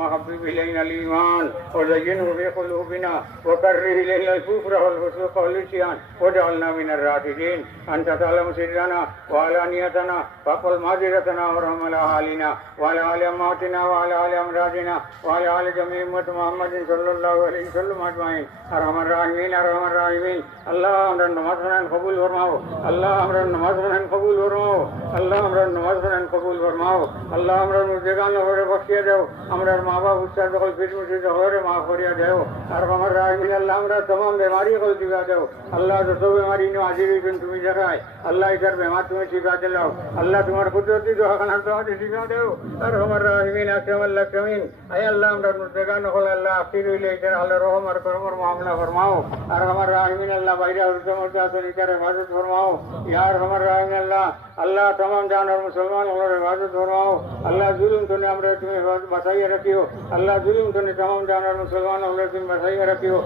حبب إلينا الإيمان وزينه في قلوبنا وكره إلينا الكفر والفسوق والعصيان واجعلنا من الراشدين. أنت تعلم سرنا وعلانيتنا فقل معذرتنا وارحم على حالنا وعلى آل أمواتنا وعلى آل أمراضنا وعلى آل جميع أمة محمد صلى الله عليه وسلم أجمعين. أرحم الراحمين أرحم الراحمين. الله أمرنا نمازنا قبول فرماओ. الله أمرنا نمازنا قبول فرماओ. الله أمرنا نمازنا قبول فرماओ. الله أمرنا मुर्देगान लोगों बख्शिया दो. अमर माँ बाप उससे बखल फिर मुझे जोहरे माफ करिया दो. अरहमर राहिमीन अल्लाह हमरा तमाम बीमारी को शिफा दो. अल्लाह जो सब बीमारी ने हाजिरी तुम तुम्हें जगाए. अल्लाह इधर बीमार तुम्हें शिफा दिलाओ. अल्लाह तुम्हारे कुदरती जो हकन तो आज शिफा दो. अरहमर राहिमीन अकरमल लकमीन. अय अल्लाह हमरा मुर्देगान को अल्लाह आखिर ले इधर अल्लाह रहम और करम और मामला फरमाओ. अरहमर राहिमीन अल्लाह बाहर उर्दम और जातो इधर इबादत फरमाओ. यार अरहमर राहिमीन अल्लाह अल्लाह तमाम जानवर मुसलमान और इबादत फरमाओ. अल्लाह जुल्म तो ने हमरे तुम्हें बचाइए रखियो. अल्लाह जुल्म तो ने तमाम जानवर मुसलमान और तुम्हें बचाइए रखियो.